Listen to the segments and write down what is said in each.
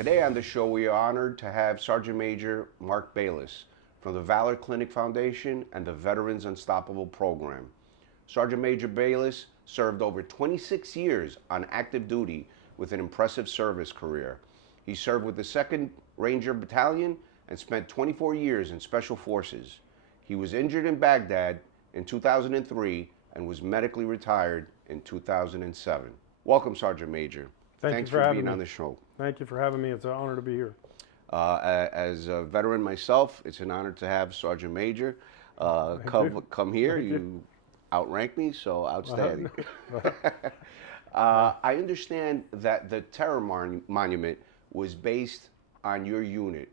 Today on the show, we are honored to have Sergeant Major Mark Baylis from the Valor Clinic Foundation and the Veterans Unstoppable program. Sergeant Major Baylis served over 26 years on active duty with an impressive service career. He served with the Second Ranger Battalion and spent 24 years in Special Forces. He was injured in Baghdad in 2003 and was medically retired in 2007. Welcome, Sergeant Major. Thanks for being on the show. Thank you for having me. It's an honor to be here. As a veteran myself, it's an honor to have Sergeant Major come here. You outrank me, so outstanding. I understand that the Terror Monument was based on your unit.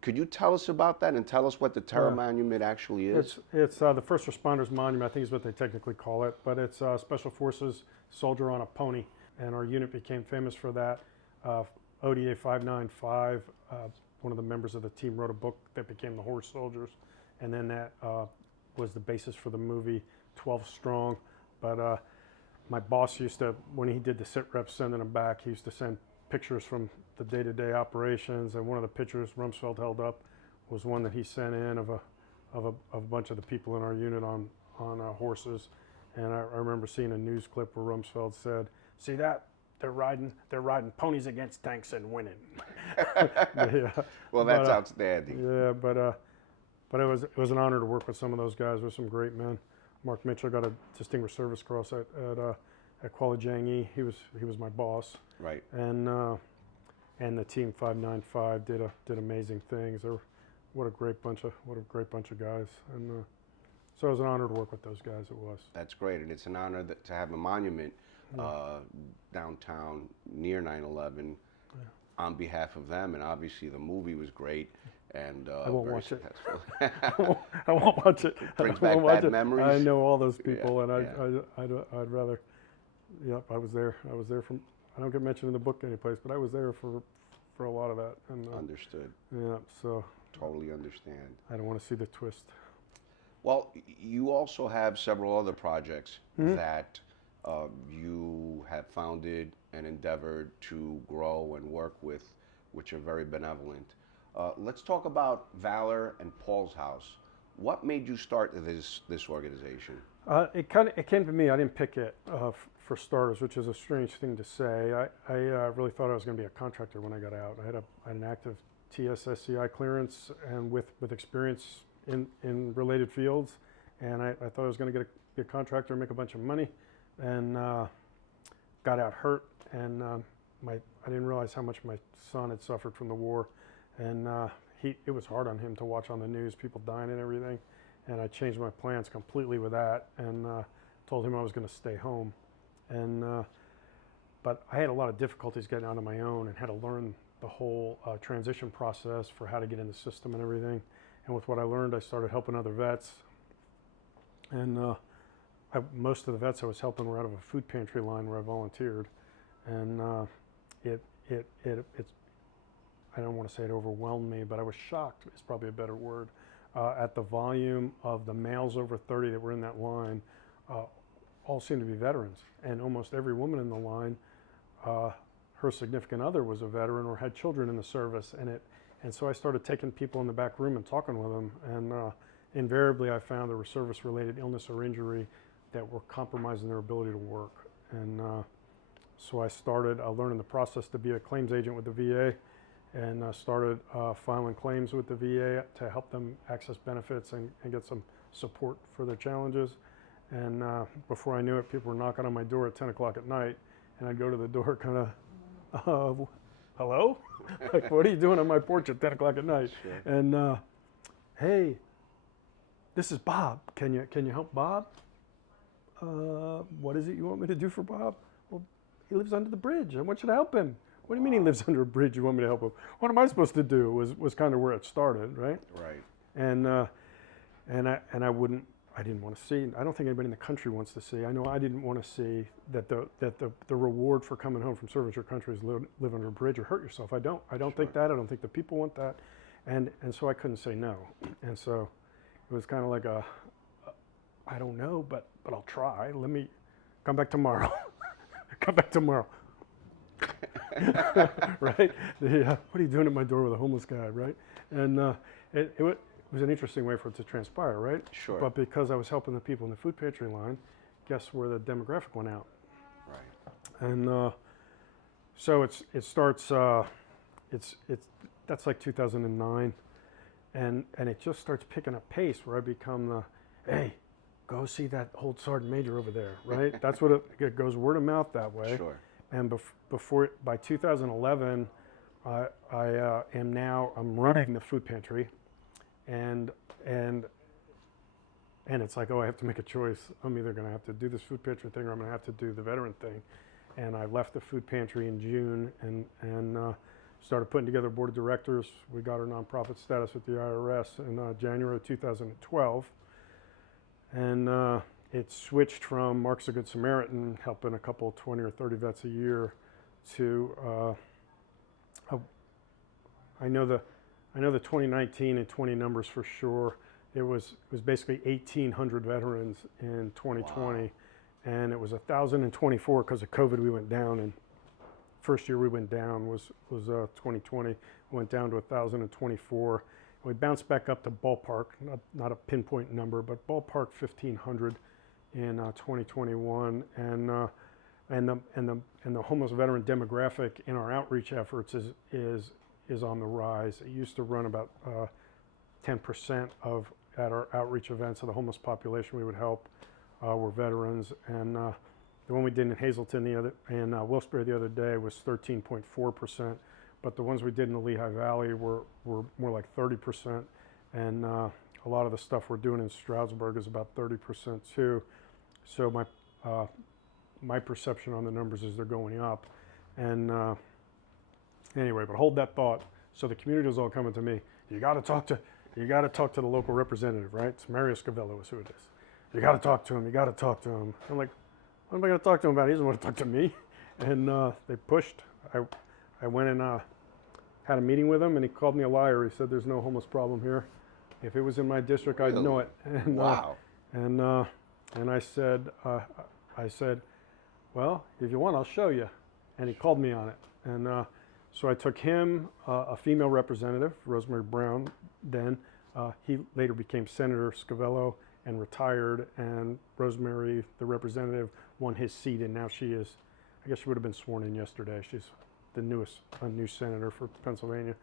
Could you tell us about that and tell us what the Terror Monument actually is? It's the First Responders Monument, I think is what they technically call it, but it's Special Forces soldier on a pony, and our unit became famous for that. ODA 595, one of the members of the team wrote a book that became the Horse Soldiers, and then that was the basis for the movie 12 Strong. But my boss used to, when he did the sit reps sending them back, he used to send pictures from the day-to-day operations, and one of the pictures Rumsfeld held up was one that he sent in of a bunch of the people in our unit on horses. And I remember seeing a news clip where Rumsfeld said, "See that? They're riding ponies against tanks and winning." Yeah. Well, that's outstanding. Yeah, but it was an honor to work with some of those guys. There's some great men. Mark Mitchell got a Distinguished Service Cross at Kuala Jangi. He was my boss. Right. And the team 595 did amazing things. What a great bunch of guys. And so it was an honor to work with those guys. It was. That's great, and it's an honor to have a monument downtown near 9/11 on behalf of them. And obviously, the movie was great. And I won't watch it. I won't watch it. Brings back bad memories. I know all those people, and I'd rather. Yep, I was there. From. I don't get mentioned in the book anyplace, but I was there for a lot of that. And, Understood. Yeah, so. Totally understand. I don't want to see the twist. Well, you also have several other projects that you have founded and endeavored to grow and work with, which are very benevolent. Let's talk about Valor and Paul's House. What made you start this organization? It came to me. I didn't pick it for starters, which is a strange thing to say. I really thought I was going to be a contractor when I got out. I had an active TSSCI clearance and with experience in related fields, and I thought I was going to be a contractor and make a bunch of money, and got out hurt, and I didn't realize how much my son had suffered from the war, and it was hard on him to watch on the news, people dying and everything, and I changed my plans completely with that, and told him I was going to stay home, and but I had a lot of difficulties getting out on my own and had to learn the whole transition process for how to get in the system and everything. And with what I learned, I started helping other vets. And most of the vets I was helping were out of a food pantry line where I volunteered. And I don't want to say it overwhelmed me, but I was shocked, is probably a better word, at the volume of the males over 30 that were in that line. All seemed to be veterans. And almost every woman in the line, her significant other was a veteran or had children in the service, and so I started taking people in the back room and talking with them, and invariably I found there were service-related illness or injury that were compromising their ability to work, and so I started learning the process to be a claims agent with the VA, and started filing claims with the VA to help them access benefits and get some support for their challenges, and before I knew it, people were knocking on my door at 10 o'clock at night, and I'd go to the door kind of, hello? Like, what are you doing on my porch at 10 o'clock at night? Sure. And, hey, this is Bob. Can you help Bob? What is it you want me to do for Bob? Well, he lives under the bridge. I want you to help him. What do you mean he lives under a bridge? You want me to help him? What am I supposed to do? Was kind of where it started, right? Right. And I didn't want to see. I don't think anybody in the country wants to see. I know I didn't want to see that the reward for coming home from serving your country is live under a bridge or hurt yourself. I don't Sure. think that. I don't think the people want that, and so I couldn't say no. And so it was kind of like I don't know, but I'll try. Let me come back tomorrow. Come back tomorrow. right? What are you doing at my door with a homeless guy, right? And it was an interesting way for it to transpire, right? Sure. But because I was helping the people in the food pantry line, guess where the demographic went out? Right. And so it starts. That's like 2009, and it just starts picking up pace where I become the, hey, go see that old Sergeant Major over there, right? That's what it goes word of mouth that way. Sure. And by 2011, I'm running the food pantry, and it's like, oh, I have to make a choice. I'm either going to have to do this food pantry thing or I'm going to have to do the veteran thing. And I left the food pantry in June and started putting together a board of directors. We got our nonprofit status with the IRS in January of 2012. And it switched from Mark's a Good Samaritan, helping a couple 20 or 30 vets a year, to I know the 2019 and 20 numbers for sure. It was basically 1,800 veterans in 2020, wow. And it was 1,024 because of COVID. We went down, and first year we went down was 2020. We went down to 1,024. We bounced back up to ballpark, not a pinpoint number, but ballpark 1,500 in 2021, and the homeless veteran demographic in our outreach efforts is on the rise. It used to run about 10% of at our outreach events of the homeless population we would help were veterans, and the one we did in Hazleton and Wilkes-Barre the other day was 13.4%. But the ones we did in the Lehigh Valley were more like 30%, and a lot of the stuff we're doing in Stroudsburg is about 30% too. So my perception on the numbers is they're going up. And anyway, but hold that thought. So the community was all coming to me. You got to talk to the local representative, right? It's Mario Scavello is who it is. You got to talk to him. You got to talk to him. I'm like, what am I going to talk to him about? He doesn't want to talk to me. And they pushed. I went and had a meeting with him, and he called me a liar. He said, "There's no homeless problem here. If it was in my district, I'd know it." And, wow. And I said, "Well, if you want, I'll show you." And he called me on it. And so I took him, a female representative, Rosemary Brown. Then he later became Senator Scavello and retired. And Rosemary, the representative, won his seat, and now she is. I guess she would have been sworn in yesterday. She's the new senator for Pennsylvania.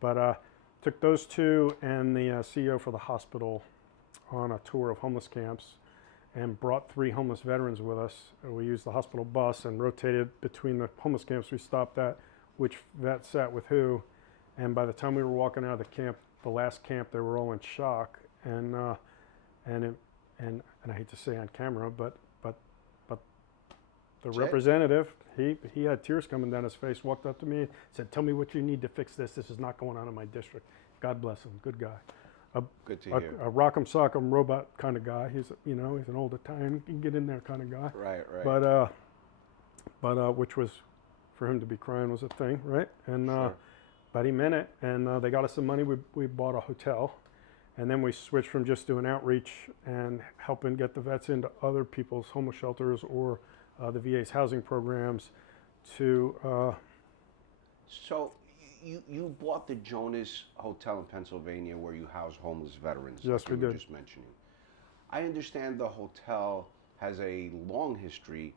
But took those two and the CEO for the hospital on a tour of homeless camps, and brought 3 homeless veterans with us. We used the hospital bus and rotated between the homeless camps we stopped at, which vet sat with who. And by the time we were walking out of the camp, the last camp, they were all in shock. And I hate to say on camera, but the representative, he had tears coming down his face, walked up to me, said, "Tell me what you need to fix this. This is not going on in my district." God bless him, good guy. Good to hear. A rock'em sock'em robot kind of guy. He's an old Italian, he can get in there kind of guy. Right. But which was, for him to be crying was a thing, right? And sure. But he meant it, and they got us some money. We bought a hotel, and then we switched from just doing outreach and helping get the vets into other people's homeless shelters or the VA's housing programs to. So you bought the Jonas Hotel in Pennsylvania where you house homeless veterans. Yes, we did. You were did. just mentioning. I understand the hotel has a long history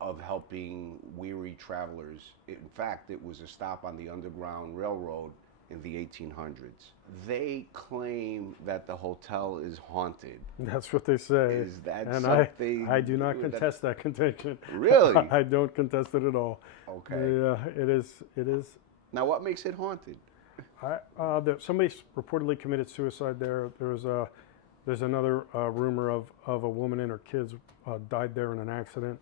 of helping weary travelers. In fact, it was a stop on the Underground Railroad in the 1800s. They claim that the hotel is haunted. That's what they say. Is that and something? I do not contest that contention. Really? I don't contest it at all. Okay. Yeah, it is. Now, what makes it haunted? Somebody reportedly committed suicide there. There's another rumor of a woman and her kids died there in an accident.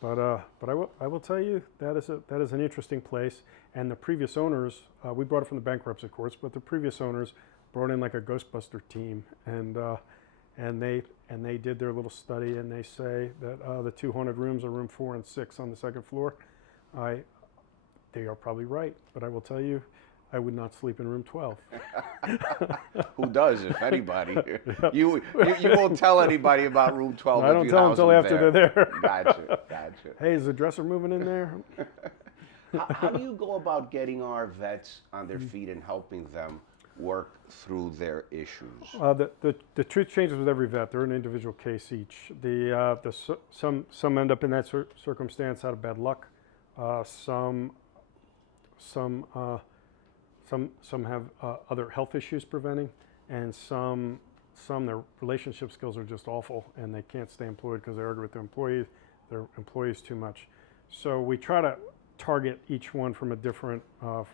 But I will tell you that is an interesting place. And the previous owners, we brought it from the bankruptcy courts, but the previous owners brought in like a Ghostbuster team, and they did their little study, and they say that the 2 haunted rooms are room 4 and 6 on the 2nd floor. They are probably right, but I will tell you, I would not sleep in room 12. Who does, if anybody? You won't tell anybody about room 12. I don't tell them until after they're there. Gotcha. Hey, is the dresser moving in there? How do you go about getting our vets on their feet and helping them work through their issues? The truth changes with every vet. They're an individual case each. Some end up in that circumstance out of bad luck. Some have other health issues preventing, and some their relationship skills are just awful, and they can't stay employed because they argue with their employees too much. So we try to target each one from a different,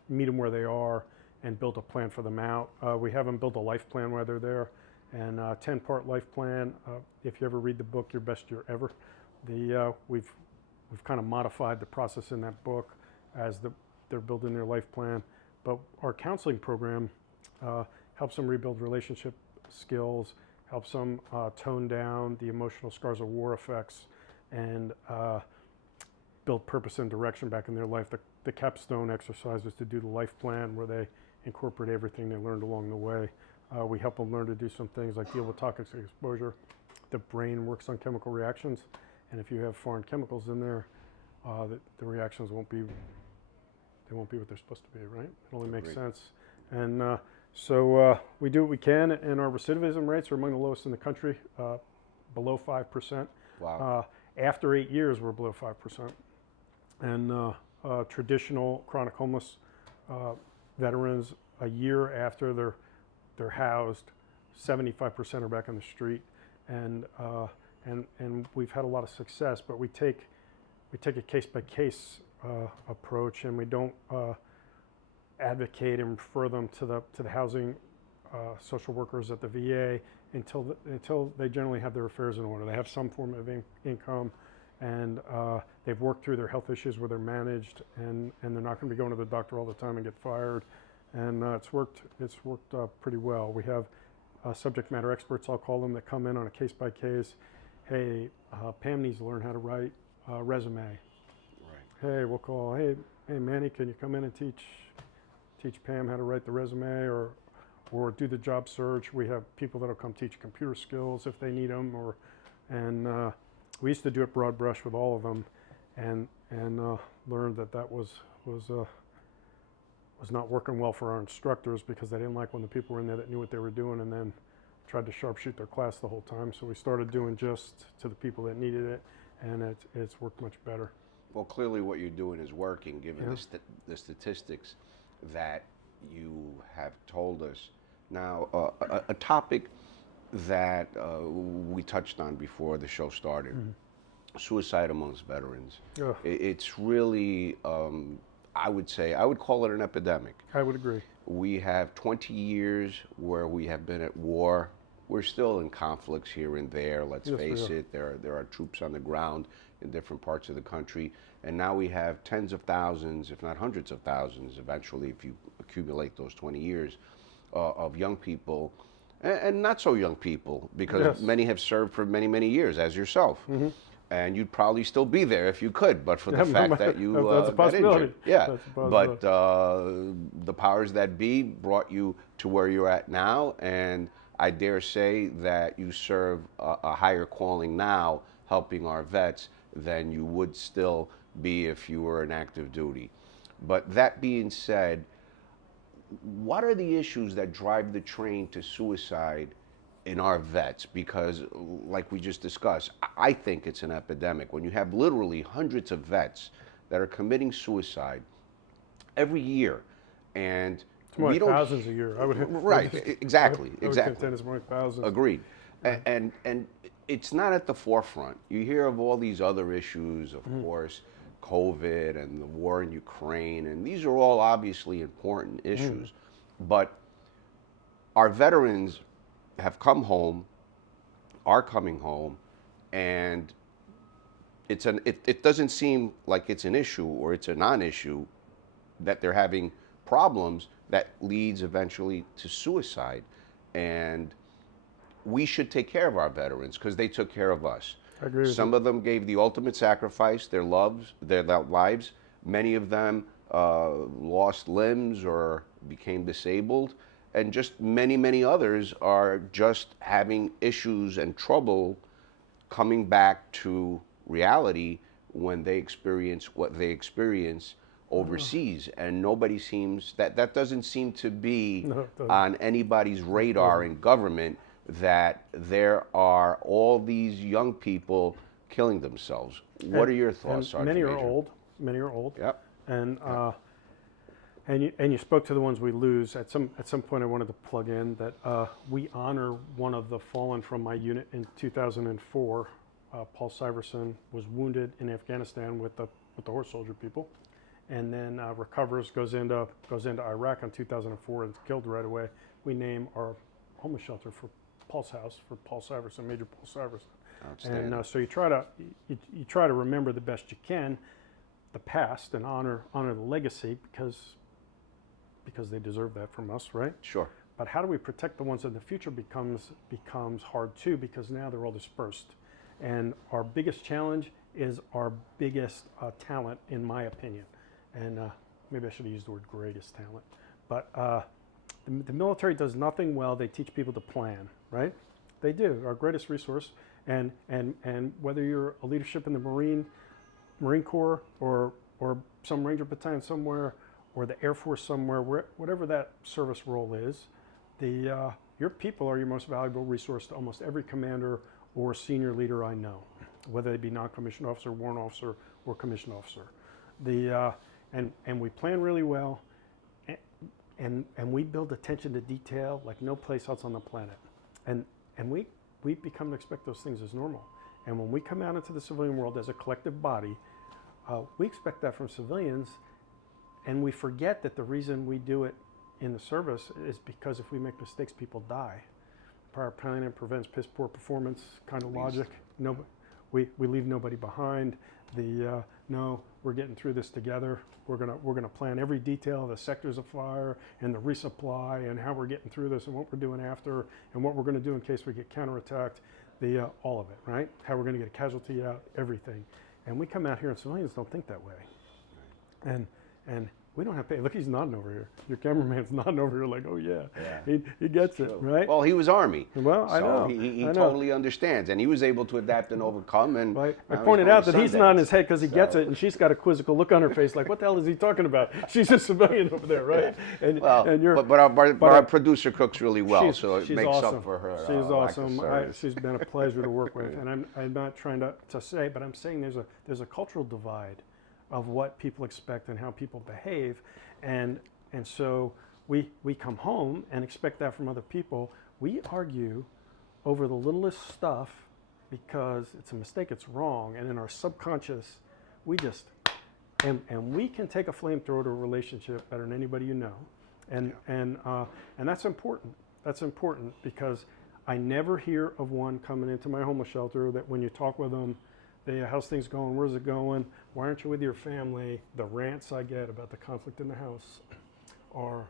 meet them where they are, and build a plan for them out. We have them build a life plan while they're there, and 10-part life plan. If you ever read the book, Your Best Year Ever, we've kind of modified the process in that book as they're building their life plan. But our counseling program helps them rebuild relationship skills, helps them tone down the emotional scars of war effects, and build purpose and direction back in their life. The capstone exercise is to do the life plan where they incorporate everything they learned along the way. We help them learn to do some things like deal with toxic exposure. The brain works on chemical reactions, and if you have foreign chemicals in there, the reactions won't be what they're supposed to be, right? It only makes sense. And so we do what we can, and our recidivism rates are among the lowest in the country, below 5%. Wow. After 8 years, we're below 5%. And traditional chronic homeless veterans, a year after they're housed, 75% are back on the street, and we've had a lot of success. But we take a case-by-case approach, and we don't advocate and refer them to the housing social workers at the VA until they generally have their affairs in order. They have some form of income, and they've worked through their health issues where they're managed, and they're not going to be going to the doctor all the time and get fired. And it's worked pretty well. We have subject matter experts, I'll call them, that come in on a case by case. Hey, Pam needs to learn how to write a resume. Right. Hey, we'll call. Hey, Manny, can you come in and teach Pam how to write the resume, or do the job search? We have people that'll come teach computer skills if they need them, and we used to do it broad brush with all of them, and learned that was not working well for our instructors, because they didn't like when the people were in there that knew what they were doing and then tried to sharpshoot their class the whole time. So we started doing just to the people that needed it, and it's worked much better. Well, clearly what you're doing is working, given the statistics that you have told us. Now, a topic that we touched on before the show started, suicide amongst veterans. It's really, I would call it an epidemic. I would agree. We have 20 years where we have been at war. We're still in conflicts here and there, let's face it. There are troops on the ground in different parts of the country. And now we have tens of thousands, if not hundreds of thousands, eventually, if you accumulate those 20 years, of young people, and not so young people, because many have served for many, many years, as yourself. And you'd probably still be there if you could, but for the fact that you got injured. Yeah, but the powers that be brought you to where you're at now, and I dare say that you serve a higher calling now, helping our vets, than you would still be if you were in active duty. But that being said, what are the issues that drive the train to suicide in our vets? Because like we just discussed, I think it's an epidemic. When you have literally hundreds of vets that are committing suicide every year, and it's more like thousands a year. Exactly. I would contend it's more like thousands. Agreed. And it's not at the forefront. You hear of all these other issues, of course, COVID and the war in Ukraine, and these are all obviously important issues. But our veterans have come home, are coming home, and it doesn't seem like it's an issue or it's a non-issue that they're having problems that leads eventually to suicide. And we should take care of our veterans because they took care of us. I agree with Some of them gave the ultimate sacrifice, their lives. Many of them lost limbs or became disabled. And just many, many others are just having issues and trouble coming back to reality when they experience what they experience overseas, and nobody seems that doesn't seem to be No, it doesn't. on anybody's radar in government, that there are all these young people killing themselves. What are your thoughts, Sergeant Many Major? are old. Many are old. Yep. And and you spoke to the ones we lose. At some point, I wanted to plug in that we honor one of the fallen from my unit in 2004. Paul Syverson was wounded in Afghanistan with the horse soldier people, and then recovers, goes into Iraq in 2004 and is killed right away. We name our homeless shelter for Paul's house for Paul Syverson, Major Paul Syverson. Outstanding. And so you try to remember the best you can the past and honor the legacy because they deserve that from us, right? Sure. But how do we protect the ones in the future becomes hard too, because now they're all dispersed. And our biggest challenge is our biggest talent, in my opinion. And maybe I should have used the word greatest talent. But the military does nothing well. They teach people to plan, right? They do. Our greatest resource. And whether you're a leadership in the Marine Corps or some Ranger Battalion somewhere, or the Air Force somewhere, whatever that service role is, your people are your most valuable resource to almost every commander or senior leader I know, whether they be non-commissioned officer, warrant officer, or commissioned officer. And we plan really well, and we build attention to detail like no place else on the planet. And we become to expect those things as normal. And when we come out into the civilian world as a collective body, we expect that from civilians. And we forget that the reason we do it in the service is because if we make mistakes, people die. Prior planning prevents piss poor performance kind of logic. No, we leave nobody behind. No, we're getting through this together. We're gonna plan every detail of the sectors of fire and the resupply and how we're getting through this and what we're doing after and what we're gonna do in case we get counterattacked. All of it, right? How we're gonna get a casualty out, everything. And we come out here and civilians don't think that way. And we don't have to pay. Look, he's nodding over here. Your cameraman's nodding over here like, oh yeah. He gets it, right? Well, he was Army. Well, I know. He I know. totally understands, and he was able to adapt and overcome. And I now pointed going out to that he's Sundance. nodding his head because he gets it, and she's got a quizzical look on her face like, what the hell is he talking about? She's a civilian over there, right? And, Well, and you're, but our producer cooks really well, so it she's makes awesome. up for her. She's lack of awesome. service. She's been a pleasure to work with, and I'm not trying to say, but I'm saying there's a cultural divide of what people expect and how people behave, and so we come home and expect that from other people. We argue over the littlest stuff because it's a mistake, it's wrong, and in our subconscious, we just and we can take a flamethrower to a relationship better than anybody you know, and that's important. That's important because I never hear of one coming into my homeless shelter that when you talk with them, how's things going? Where's it going? Why aren't you with your family? The rants I get about the conflict in the house are,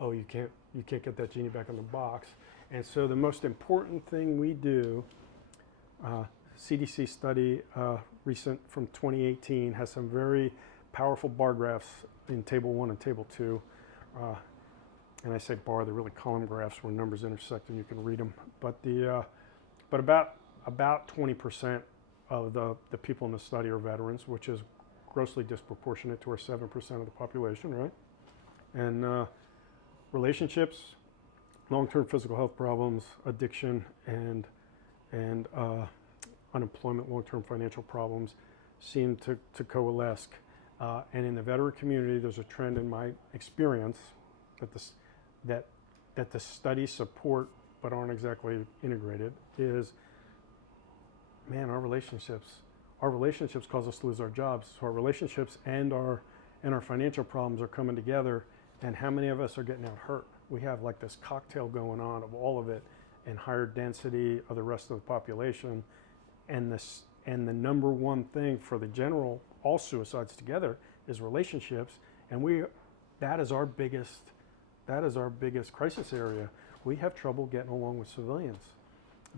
oh, you can't get that genie back in the box. And so the most important thing we do, CDC study recent from 2018 has some very powerful bar graphs in table 1 and table 2. And I say bar, they're really column graphs where numbers intersect and you can read them. But about 20% of the people in the study are veterans, which is grossly disproportionate to our 7% of the population, right? And relationships, long-term physical health problems, addiction, and unemployment, long-term financial problems seem to coalesce. And in the veteran community, there's a trend in my experience that the studies support but aren't exactly integrated is, man, our relationships cause us to lose our jobs. So our relationships and our financial problems are coming together, and how many of us are getting out hurt? We have like this cocktail going on of all of it and higher density of the rest of the population, and the number one thing for the general, all suicides together, is relationships, and that is our biggest crisis area. We have trouble getting along with civilians.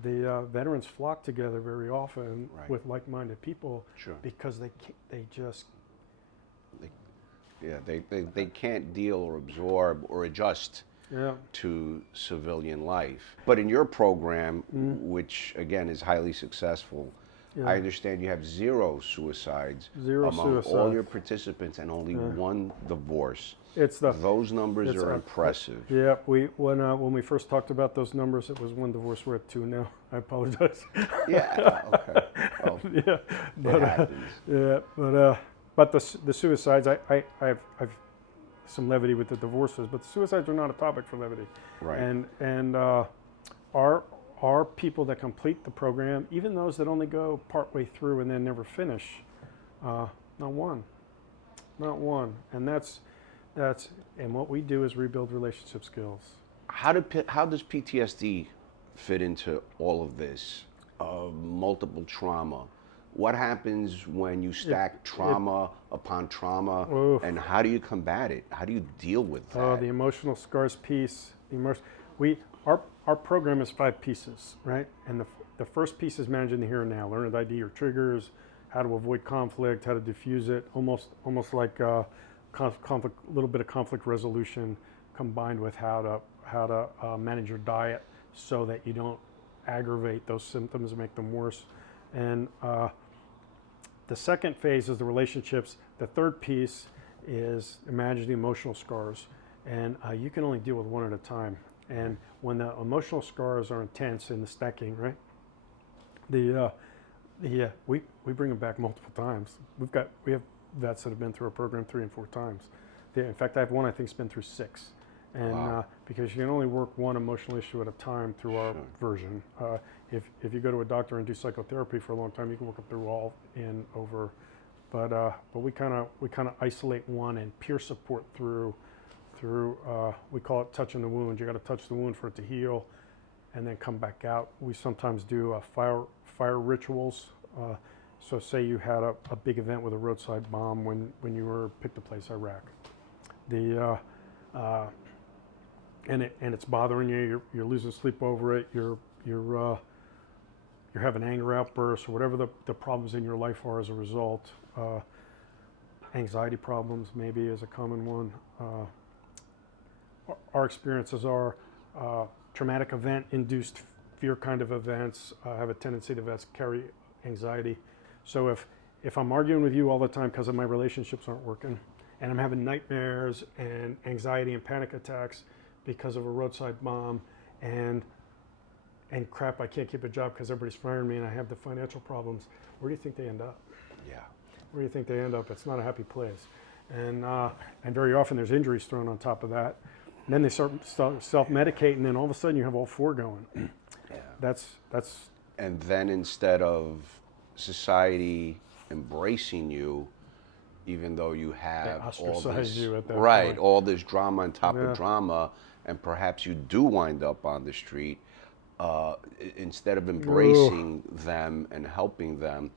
The veterans flock together very often with like-minded people because they can't deal or absorb or adjust to civilian life. But in your program, which again is highly successful, Yeah. I understand you have 0 suicides Zero among all suicide. your participants and only 1 divorce. It's the Those numbers it's are a- impressive. Yeah, when we first talked about those numbers, it was 1 divorce. We're at 2 now. I apologize. Yeah, okay. Well, Yeah, it happens. but the suicides, I've some levity with the divorces, but the suicides are not a topic for levity. Right. And our people that complete the program, even those that only go partway through and then never finish, not one, and that's and what we do is rebuild relationship skills. How does PTSD fit into all of this? Multiple trauma. What happens when you stack trauma upon trauma, Oof. and how do you combat it? How do you deal with that? The emotional scars piece. Our program is 5 pieces, right? And the first piece is managing the here and now. Learn to ID your triggers, how to avoid conflict, how to diffuse it. Almost like conflict, a little bit of conflict resolution combined with how to manage your diet so that you don't aggravate those symptoms and make them worse. And the second phase is the relationships. The third piece is manage the emotional scars. And you can only deal with one at a time. And when the emotional scars are intense in the stacking, right? We bring them back multiple times. We have vets that have been through our program 3 and 4 times. In fact, I have one I think's been through 6. And Wow. because you can only work one emotional issue at a time through our version. If you go to a doctor and do psychotherapy for a long time, you can work them through all in over. But we kind of isolate one and peer support through. We call it touching the wound. You got to touch the wound for it to heal, and then come back out. We sometimes do fire rituals. So say you had a big event with a roadside bomb when you were picked a place, Iraq. And it's bothering you. You're losing sleep over it. You're having anger outbursts or whatever the problems in your life are as a result. Anxiety problems maybe is a common one. Our experiences are traumatic event induced fear kind of events have a tendency to carry anxiety. So if I'm arguing with you all the time because of my relationships aren't working, and I'm having nightmares and anxiety and panic attacks because of a roadside bomb, and crap, I can't keep a job because everybody's firing me and I have the financial problems, where do you think they end up? Yeah. Where do you think they end up? It's not a happy place. And very often there's injuries thrown on top of that. And then they start self-medicate, and then all of a sudden you have all 4 going. Yeah. That's And then instead of society embracing you, even though you have all ostracize this, you at that right, point. all this drama on top Yeah. of drama, and perhaps you do wind up on the street, instead of embracing them and helping them,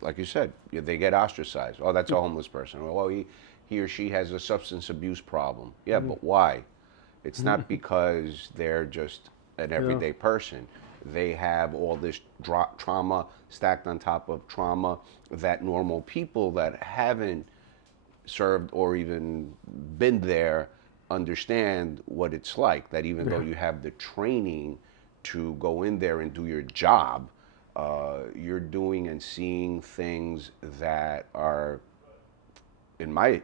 like you said, they get ostracized. Oh, that's a homeless person. Oh, he or she has a substance abuse problem. Yeah, but why? It's not because they're just an everyday person. They have all this trauma stacked on top of trauma that normal people that haven't served or even been there understand what it's like. That even though you have the training to go in there and do your job, you're doing and seeing things that are, in my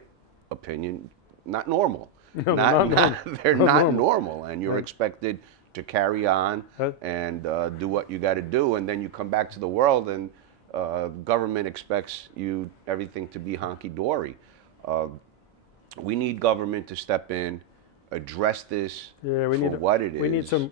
opinion, not normal. No, They're not normal, and you're expected to carry on and do what you got to do, and then you come back to the world, and government expects everything to be honky-dory. We need government to step in, address this what it is.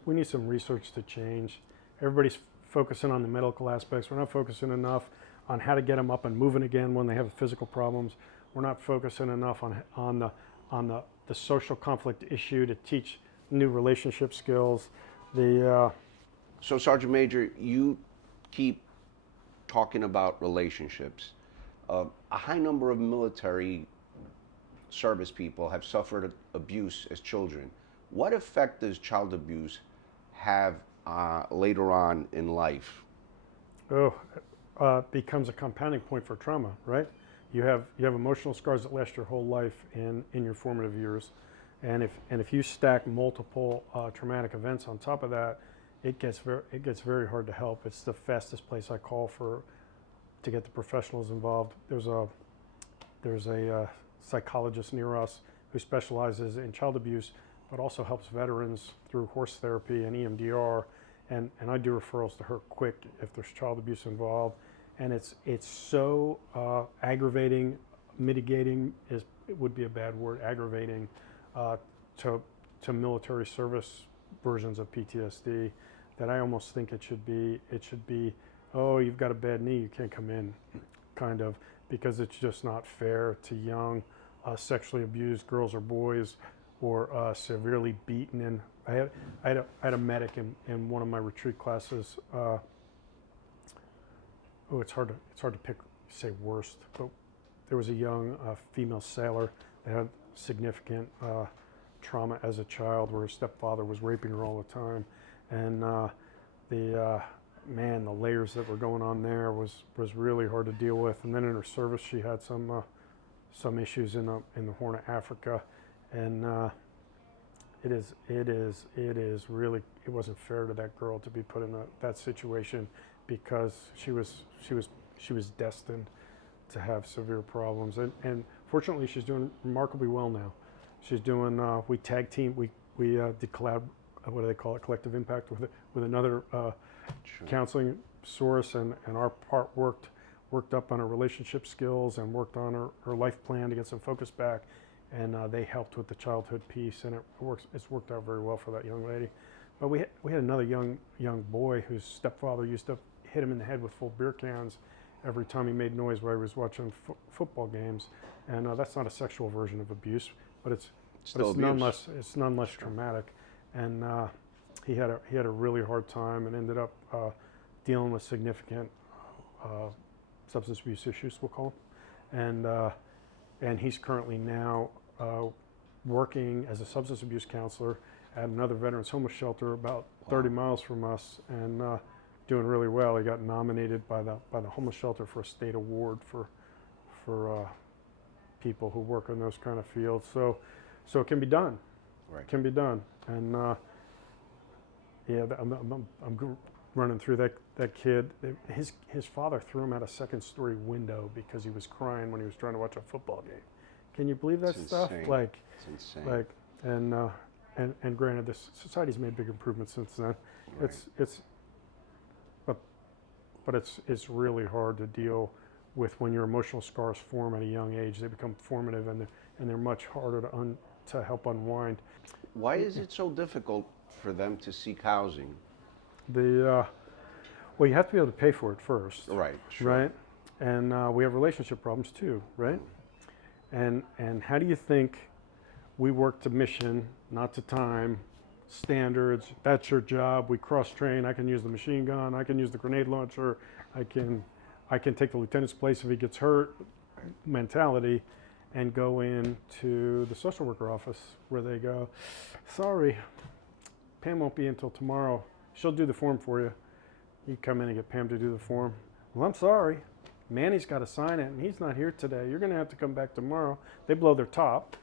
We need some research to change. Everybody's focusing on the medical aspects. We're not focusing enough on how to get them up and moving again when they have physical problems. We're not focusing enough on the social conflict issue to teach new relationship skills. So, Sergeant Major, you keep talking about relationships. A high number of military service people have suffered abuse as children. What effect does child abuse have later on in life? Becomes a compounding point for trauma, right? You have emotional scars that last your whole life in your formative years, and if you stack multiple traumatic events on top of that, it gets very hard to help. It's the fastest place I call to get the professionals involved. There's a psychologist near us who specializes in child abuse, but also helps veterans through horse therapy and EMDR, and I do referrals to her quick if there's child abuse involved. And it's so aggravating, mitigating would be a bad word, aggravating to military service versions of PTSD, that I almost think it should be, oh, you've got a bad knee, you can't come in, kind of, because it's just not fair to young sexually abused girls or boys, or severely beaten. And I had a medic in one of my retreat classes. It's hard to pick, say worst, but there was a young female sailor that had significant trauma as a child, where her stepfather was raping her all the time, and the layers that were going on there was really hard to deal with. And then in her service, she had some issues in the Horn of Africa, and it is really, it wasn't fair to that girl to be put in that situation, because she was destined to have severe problems. And fortunately, she's doing remarkably well now. She's doing, we tag team, we did collab, what do they call it, collective impact with another counseling source, and our part worked up on her relationship skills and worked on her life plan to get some focus back, and they helped with the childhood piece, and it's worked out very well for that young lady. But we had another young boy whose stepfather used to hit him in the head with full beer cans every time he made noise while he was watching football games, and that's not a sexual version of abuse, but it's nonetheless traumatic. And he had a really hard time, and ended up dealing with significant substance abuse issues, we'll call them, and he's currently now working as a substance abuse counselor at another veterans homeless shelter about 30 miles from us, and doing really well. He got nominated by the homeless shelter for a state award for people who work in those kind of fields. So it can be done. Right. It can be done. And I'm running through that kid. His father threw him out a second-story window because he was crying when he was trying to watch a football game. Can you believe that stuff? Insane. It's insane. And granted, this society's made big improvements since then. Right. But it's really hard to deal with when your emotional scars form at a young age. They become formative, and they're much harder to help unwind. Why is it so difficult for them to seek housing? Well, you have to be able to pay for it first. Right. Sure. Right. And we have relationship problems too, right? And how do you think we work to mission, not to time, standards? That's your job. We cross-train. I can use the machine gun. I can use the grenade launcher. I can take the lieutenant's place if he gets hurt. Mentality, and go into the social worker office where they go, sorry, Pam won't be until tomorrow. She'll do the form for you. You come in and get Pam to do the form. Well, I'm sorry, Manny's got to sign it, and he's not here today. You're going to have to come back tomorrow. They blow their top,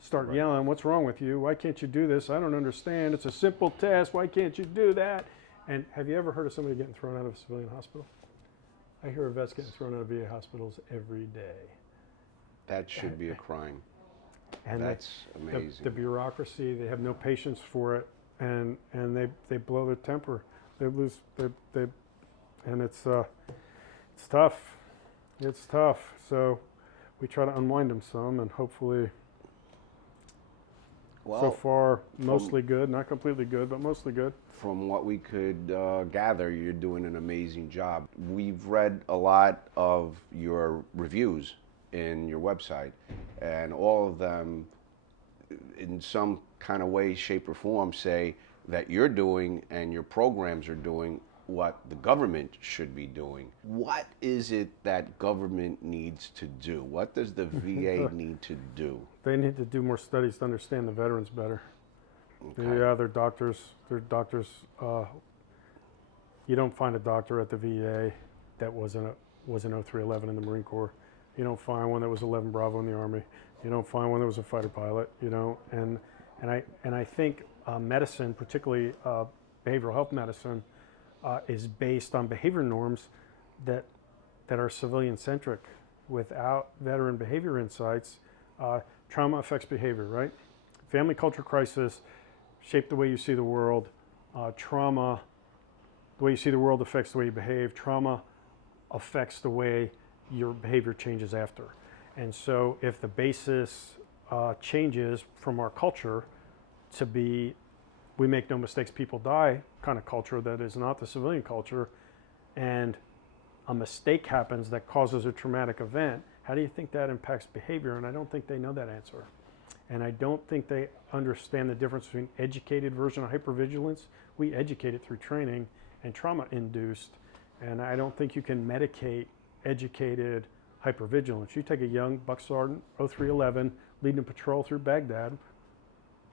start yelling, what's wrong with you? Why can't you do this? I don't understand. It's a simple test. Why can't you do that? And have you ever heard of somebody getting thrown out of a civilian hospital? I hear of vets getting thrown out of VA hospitals every day. That should be a crime. And that's amazing. The bureaucracy, they have no patience for it, and they blow their temper. They lose, and it's tough. It's tough. So we try to unwind them some, and hopefully, so far, mostly good. Not completely good, but mostly good. From what we could gather, you're doing an amazing job. We've read a lot of your reviews in your website, and all of them, in some kind of way, shape, or form, say that you're doing and your programs are doing what the government should be doing. What is it that government needs to do? What does the VA need to do? They need to do more studies to understand the veterans better. Okay. Yeah, they're doctors. They're doctors. You don't find a doctor at the VA that was an 0311 in the Marine Corps. You don't find one that was 11 Bravo in the Army. You don't find one that was a fighter pilot. You know, and I think medicine, particularly behavioral health medicine is based on behavior norms that are civilian-centric. Without veteran behavior insights, trauma affects behavior, right? Family culture crisis shape the way you see the world. Trauma, the way you see the world affects the way you behave. Trauma affects the way your behavior changes after. And so if the basis changes from our culture to be, we make no mistakes, people die kind of culture that is not the civilian culture, and a mistake happens that causes a traumatic event, how do you think that impacts behavior? And I don't think they know that answer. And I don't think they understand the difference between educated version of hypervigilance. We educate it through training, and trauma-induced. And I don't think you can medicate educated hypervigilance. You take a young buck sergeant, 0311, leading a patrol through Baghdad,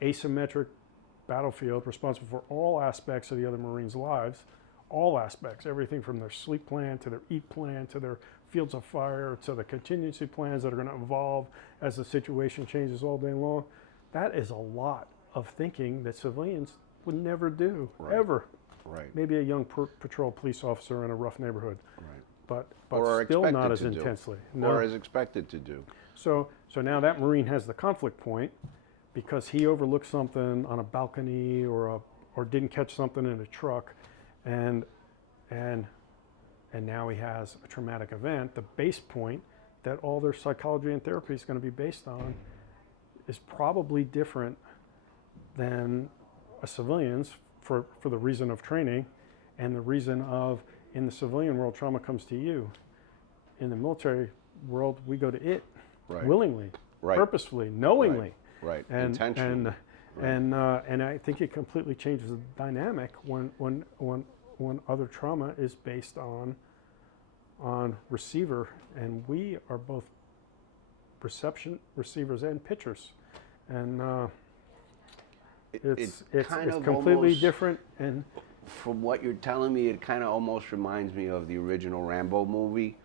asymmetric battlefield, responsible for all aspects of the other Marines' lives, all aspects, everything from their sleep plan to their eat plan to their fields of fire to the contingency plans that are going to evolve as the situation changes all day long. That is a lot of thinking that civilians would never do, ever. Right. Maybe a young patrol police officer in a rough neighborhood, but Or still not expected as to do. intensely. Or is expected to do. So now that Marine has the conflict point because he overlooked something on a balcony or didn't catch something in a truck, and now he has a traumatic event. The base point that all their psychology and therapy is going to be based on is probably different than a civilian's for the reason of training and the reason of, in the civilian world, trauma comes to you. In the military world, we go to it willingly, purposefully, knowingly. Right. And, Intentionally. And I think it completely changes the dynamic when other trauma is based on receiver, and we are both receivers and pitchers, and it's completely almost different. And from what you're telling me, it kind of almost reminds me of the original Rambo movie,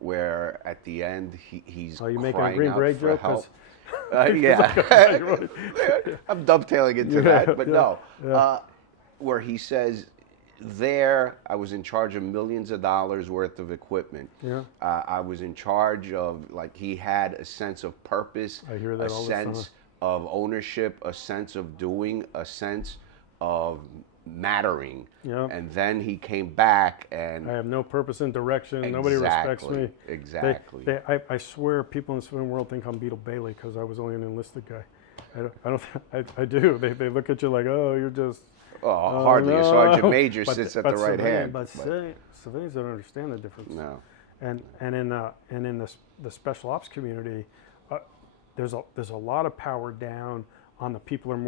where at the end he's you making a crying Green out Beret for joke? help. I'm dovetailing into that, but no. Where he says, there, I was in charge of millions of dollars worth of equipment. I was in charge of, like, he had a sense of purpose, I hear that a all the time. sense of ownership, a sense of doing, a sense of mattering. And then he came back and I have no purpose and direction. Nobody respects me. Exactly. I swear people in the civilian world think I'm Beetle Bailey because I was only an enlisted guy. I do. They look at you like, oh, you're just... hardly no. a sergeant major But sits at the right hand. But civilians don't understand the difference. No. And in the special ops community, there's a lot of power down on the people who are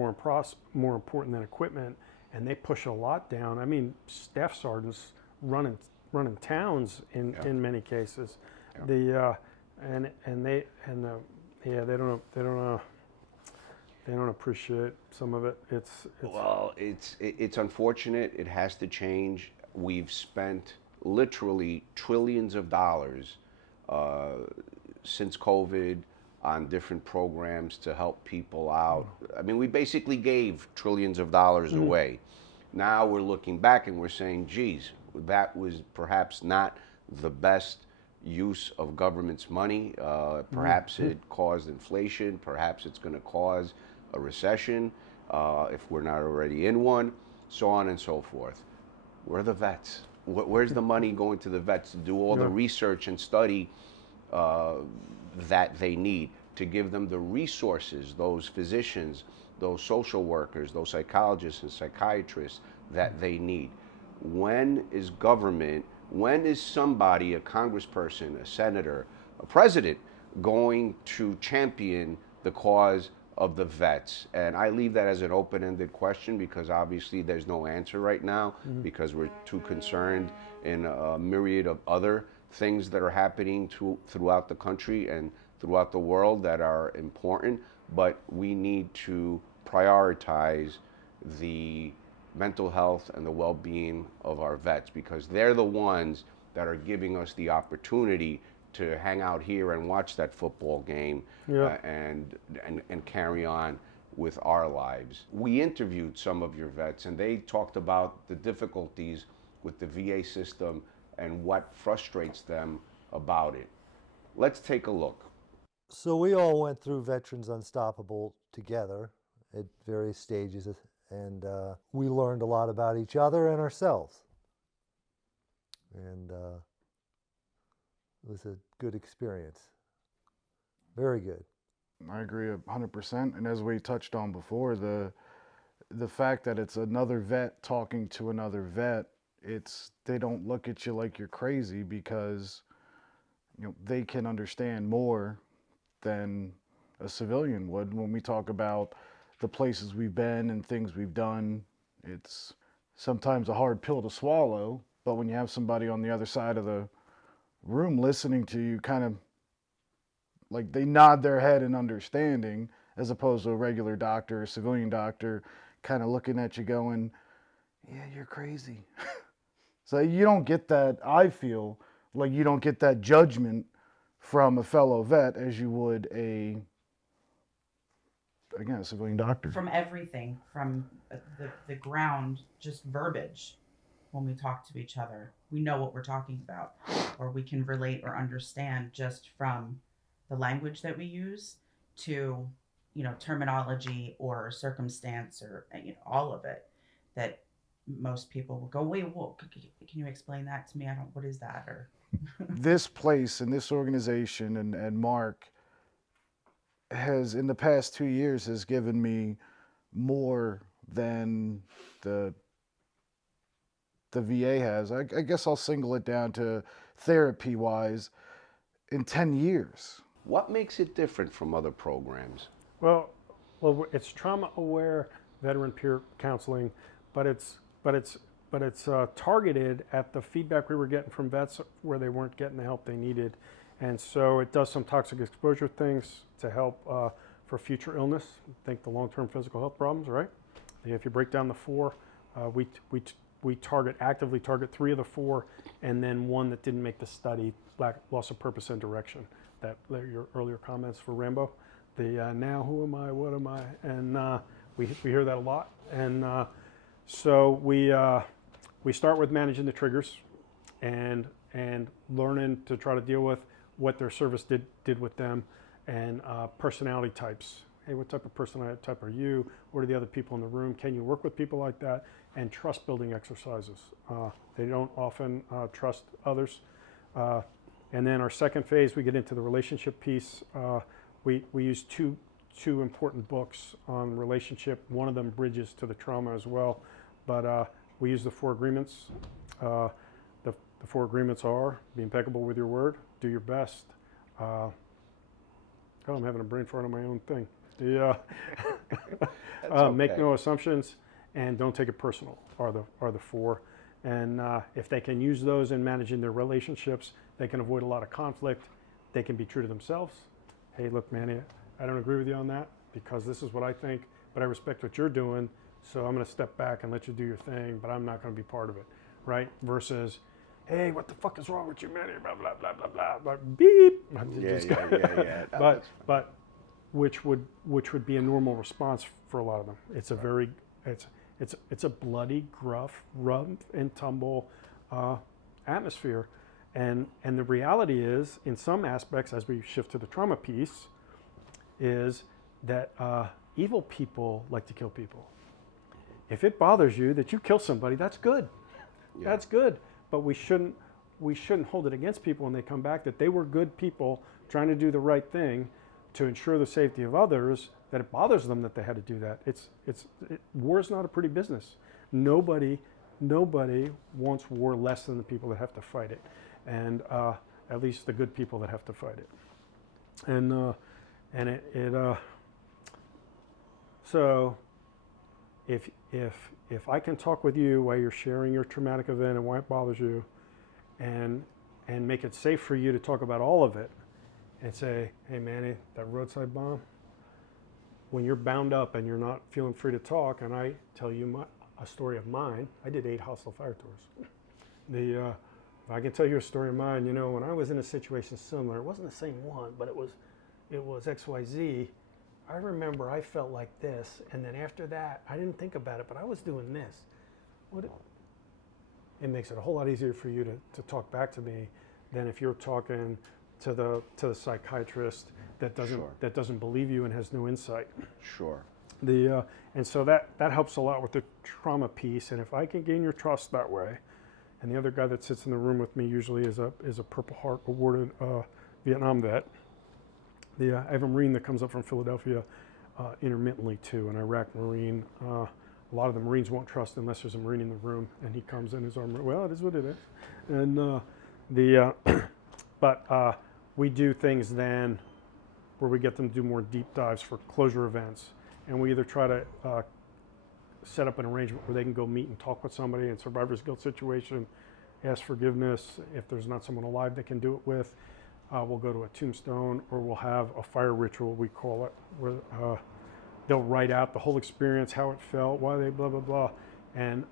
more important than equipment, and they push a lot down. I mean, staff sergeants running towns in many cases. They don't appreciate some of it. It's unfortunate. It has to change. We've spent literally trillions of dollars since COVID on different programs to help people out. I mean, we basically gave trillions of dollars away. Now we're looking back and we're saying, geez, that was perhaps not the best use of government's money. Perhaps it caused inflation. Perhaps it's going to cause a recession if we're not already in one, so on and so forth. Where are the vets? Where's the money going to the vets to do all the research and study that they need, to give them the resources, those physicians, those social workers, those psychologists and psychiatrists that they need? When is government, when is somebody, a congressperson, a senator, a president, going to champion the cause of the vets? And I leave that as an open-ended question because obviously there's no answer right now because we're too concerned in a myriad of other things that are happening throughout the country and throughout the world that are important, but we need to prioritize the mental health and the well-being of our vets because they're the ones that are giving us the opportunity to hang out here and watch that football game and carry on with our lives. We interviewed some of your vets and they talked about the difficulties with the VA system and what frustrates them about it. Let's take a look. So we all went through Veterans Unstoppable together at various stages, and we learned a lot about each other and ourselves. And it was a good experience. Very good. I agree 100%. And as we touched on before, the fact that it's another vet talking to another vet, they don't look at you like you're crazy because they can understand more than a civilian would. When we talk about the places we've been and things we've done, it's sometimes a hard pill to swallow, but when you have somebody on the other side of the room listening to you, kind of like they nod their head in understanding, as opposed to a regular doctor, a civilian doctor, kind of looking at you going, yeah, you're crazy. So you don't get that, I feel like you don't get that judgment from a fellow vet as you would a civilian doctor. From everything, from the ground, just verbiage. When we talk to each other, we know what we're talking about, or we can relate or understand just from the language that we use to, terminology or circumstance or all of it, that most people will go, wait, whoa, can you explain that to me? What is that? Or this place and this organization and Mark has, in the past 2 years, has given me more than the VA has. I guess I'll single it down to therapy-wise in 10 years. What makes it different from other programs? Well, it's trauma-aware veteran peer counseling, but it's targeted at the feedback we were getting from vets where they weren't getting the help they needed, and so it does some toxic exposure things to help for future illness. Think the long-term physical health problems, right? If you break down the four, we actively target 3 of the 4, and then 1 that didn't make the study, lack loss of purpose and direction. That your earlier comments for Rambo, the now who am I, what am I, and we hear that a lot, and so we start with managing the triggers, and learning to try to deal with what their service did with them, and personality types. Hey, what type of personality type are you? What are the other people in the room? Can you work with people like that? And trust building exercises. They don't often trust others. And then our second phase, we get into the relationship piece. We use two important books on relationship. One of them bridges to the trauma as well. But we use the 4 agreements. The 4 agreements are: be impeccable with your word, do your best. I'm having a brain fart on my own thing. Make no assumptions, and don't take it personal are the 4. And if they can use those in managing their relationships, they can avoid a lot of conflict. They can be true to themselves. Hey, look, Manny, I don't agree with you on that because this is what I think, but I respect what you're doing, so I'm going to step back and let you do your thing, but I'm not going to be part of it, right? Versus, hey, what the fuck is wrong with you, Manny? Blah, blah, blah, blah, blah. Like, beep. Yeah. But which would be a normal response for a lot of them. It's a very, it's a bloody, gruff, rough and tumble atmosphere. And the reality is, in some aspects, as we shift to the trauma piece, is that evil people like to kill people. If it bothers you that you kill somebody, that's good. Yeah. That's good. But we shouldn't hold it against people when they come back that they were good people trying to do the right thing to ensure the safety of others, that it bothers them that they had to do that. War is not a pretty business. Nobody wants war less than the people that have to fight it, and at least the good people that have to fight it. So if I can talk with you while you're sharing your traumatic event and why it bothers you, and make it safe for you to talk about all of it, and say, hey Manny, that roadside bomb, when you're bound up and you're not feeling free to talk, and I tell you a story of mine, I did 8 hostile fire tours. If I can tell you a story of mine, when I was in a situation similar, it wasn't the same one, but it was XYZ, I remember I felt like this, and then after that, I didn't think about it, but I was doing this. What? It makes it a whole lot easier for you to talk back to me than if you're talking to the psychiatrist that doesn't believe you and has no insight. Sure. And so that helps a lot with the trauma piece. And if I can gain your trust that way, and the other guy that sits in the room with me usually is a Purple Heart awarded Vietnam vet. I have a Marine that comes up from Philadelphia intermittently too, an Iraq Marine. A lot of the Marines won't trust unless there's a Marine in the room, and he comes in his armor. Well, it is what it is. And but we do things then where we get them to do more deep dives for closure events, and we either try to set up an arrangement where they can go meet and talk with somebody in survivor's guilt situation, ask forgiveness. If there's not someone alive they can do it with, we'll go to a tombstone, or we'll have a fire ritual, we call it, where they'll write out the whole experience, how it felt, why they blah, blah, blah. And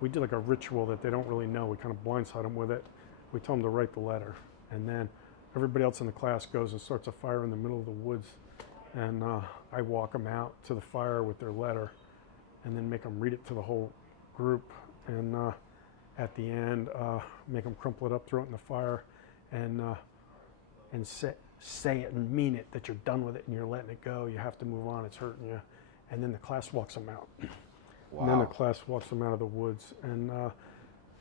we do like a ritual that they don't really know. We kind of blindside them with it. We tell them to write the letter. And then everybody else in the class goes and starts a fire in the middle of the woods. And I walk them out to the fire with their letter and then make them read it to the whole group. And at the end, make them crumple it up, throw it in the fire, and say it and mean it, that you're done with it and you're letting it go. You have to move on. It's hurting you. And then the class walks them out. Wow. And then the class walks them out of the woods. And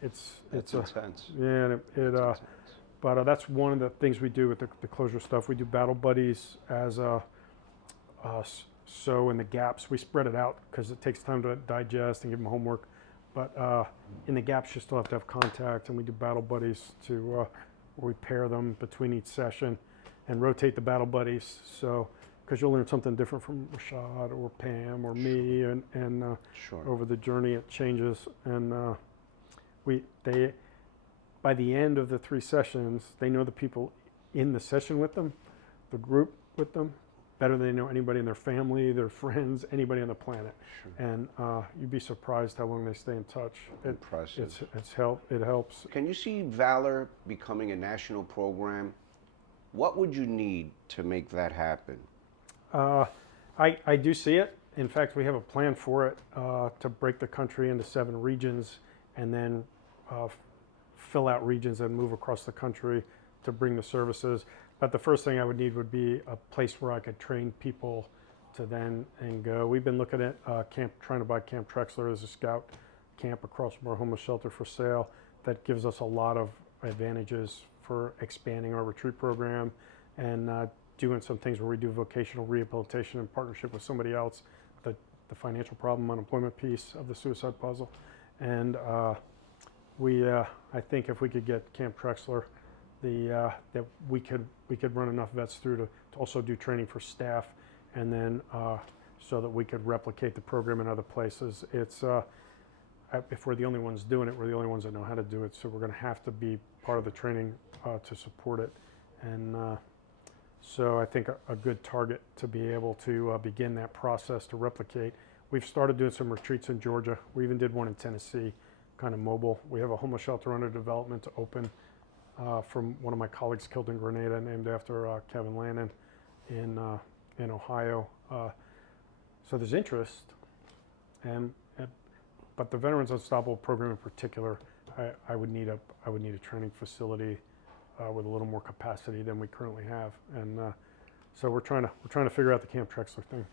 it's intense. Yeah, and but that's one of the things we do with the closure stuff. We do battle buddies as so in the gaps we spread it out because it takes time to digest and give them homework. But in the gaps you still have to have contact, and we do battle buddies to where we pair them between each session and rotate the battle buddies. So because you'll learn something different from Rashad or Pam or me, and Sure. over the journey it changes. And they by the end of the 3 sessions, they know the people in the session with them, the group with them, better than they know anybody in their family, their friends, anybody on the planet. Sure. And you'd be surprised how long they stay in touch. Impressive. It helps. Can you see Valor becoming a national program? What would you need to make that happen? I do see it. In fact, we have a plan for it to break the country into 7 regions and then fill out regions and move across the country to bring the services. But the first thing I would need would be a place where I could train people to then and go. We've been looking at trying to buy Camp Trexler as a scout camp across from our homeless shelter for sale. That gives us a lot of advantages for expanding our retreat program and doing some things where we do vocational rehabilitation in partnership with somebody else, the financial problem, unemployment piece of the suicide puzzle. And I think if we could get Camp Trexler, that we could run enough vets through to also do training for staff, and then so that we could replicate the program in other places. It's if we're the only ones doing it, we're the only ones that know how to do it. So we're going to have to be part of the training to support it. And so I think a good target to be able to begin that process to replicate. We've started doing some retreats in Georgia. We even did one in Tennessee, kind of mobile. We have a homeless shelter under development to open from one of my colleagues killed in Grenada, named after Kevin Lannon in Ohio. So there's interest, but the Veterans Unstoppable program in particular, I would need a training facility with a little more capacity than we currently have, and so we're trying to figure out the Camp Trexler thing.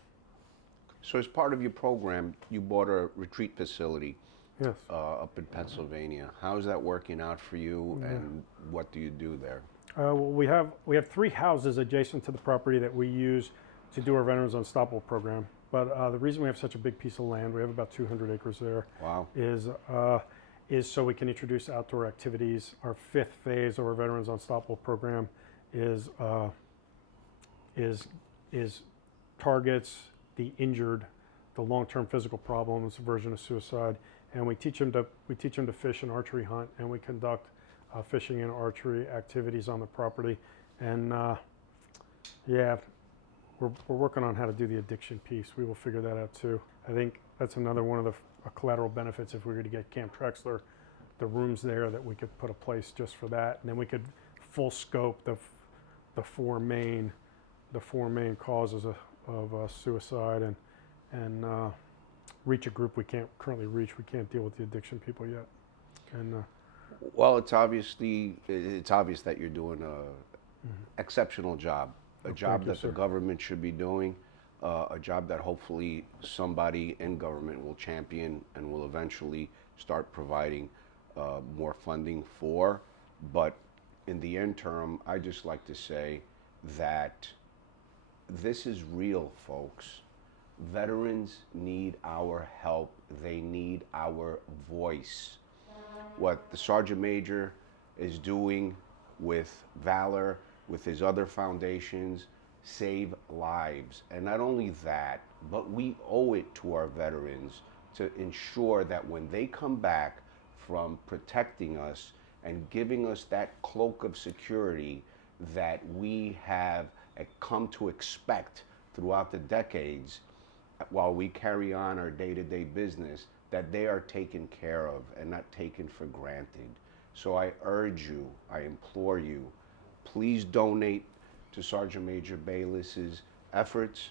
So as part of your program, you bought a retreat facility. Yes. Up in Pennsylvania. How's that working out for you, and what do you do there? Well, we have 3 houses adjacent to the property that we use to do our Veterans Unstoppable program. But the reason we have such a big piece of land, we have about 200 acres there, Wow. is so we can introduce outdoor activities. Our 5th phase of our Veterans Unstoppable program is targets the injured, the long-term physical problems, version of suicide. And we teach them to fish and archery hunt, and we conduct fishing and archery activities on the property. And we're working on how to do the addiction piece. We will figure that out too. I think that's another one of the collateral benefits if we were to get Camp Trexler, the rooms there that we could put a place just for that, and then we could full scope the four main causes of suicide and reach a group we can't currently reach. We can't deal with the addiction people yet. And Well, it's obvious that you're doing a exceptional job, a job you, that the sir. government should be doing, a job that hopefully somebody in government will champion and will eventually start providing more funding for. But in the interim, I just like to say that this is real, folks. Veterans need our help. They need our voice. What the Sergeant Major is doing with Valor, with his other foundations, save lives. And not only that, but we owe it to our veterans to ensure that when they come back from protecting us and giving us that cloak of security that we have come to expect throughout the decades, while we carry on our day-to-day business, that they are taken care of and not taken for granted. So I urge you, I implore you, please donate to Sergeant Major Baylis's efforts,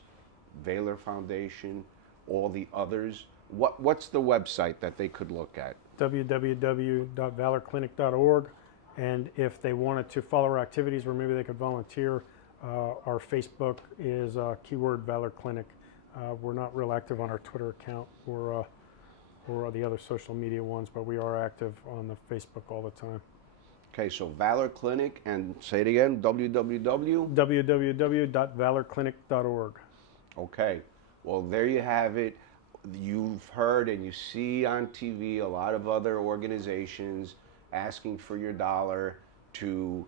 Valor Foundation, all the others. What's the website that they could look at? www.valorclinic.org. And if they wanted to follow our activities, or maybe they could volunteer, our Facebook is keyword Valor Clinic. We're not real active on our Twitter account or the other social media ones, but we are active on the Facebook all the time. Okay, so Valor Clinic, and say it again, www. www.valorclinic.org. Okay, well, there you have it. You've heard and you see on TV a lot of other organizations asking for your dollar to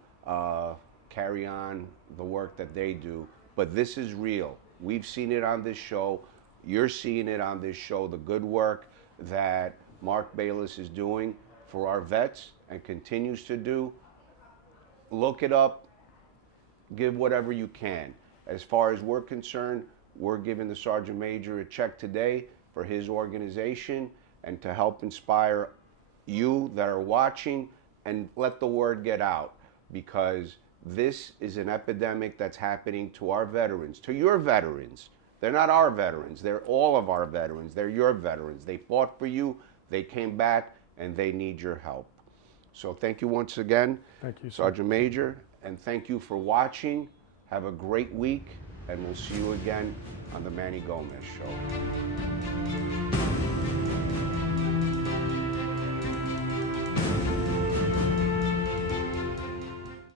carry on the work that they do, but this is real. We've seen it on this show. You're seeing it on this show, the good work that Mark Baylis is doing for our vets and continues to do. Look it up, give whatever you can. As far as we're concerned, we're giving the Sergeant Major a check today for his organization and to help inspire you that are watching and let the word get out, because this is an epidemic that's happening to our veterans, to your veterans. They're not our veterans. They're all of our veterans. They're your veterans. They fought for you. They came back, and they need your help. So thank you once again, Thank you, sir. Sergeant Major, and thank you for watching. Have a great week, and we'll see you again on the Manny Gomez Show.